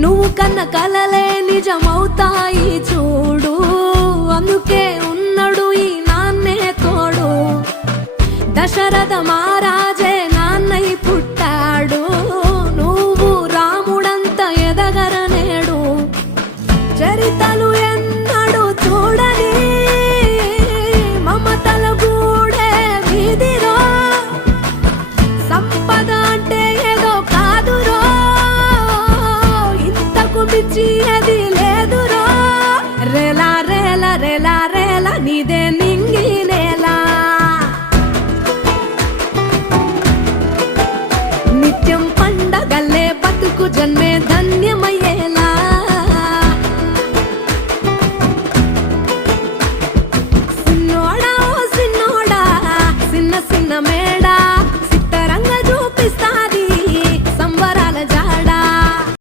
నువ్వు కన్న కలలే నిజమవుతాయి చూడు, అందుకే ఉన్నడు ఈ నాన్నే తోడు. దశరథ మహారాజే నాన్నై పుట్టాడు, నువ్వు రాముడంత ఎదగరనేడు. చరితలు ఎన్నడు చూడని మమతల గూడే వీధిరో, సంపద అంటే ఏదో కాదురో, ఇంతకు మించి అది లేదురో. రేలా రేలా రేలా రేలా నీదే నింగి నేలా, నిత్యం పండగల్లే బతుకు జన్మే ధన్యమయ్య.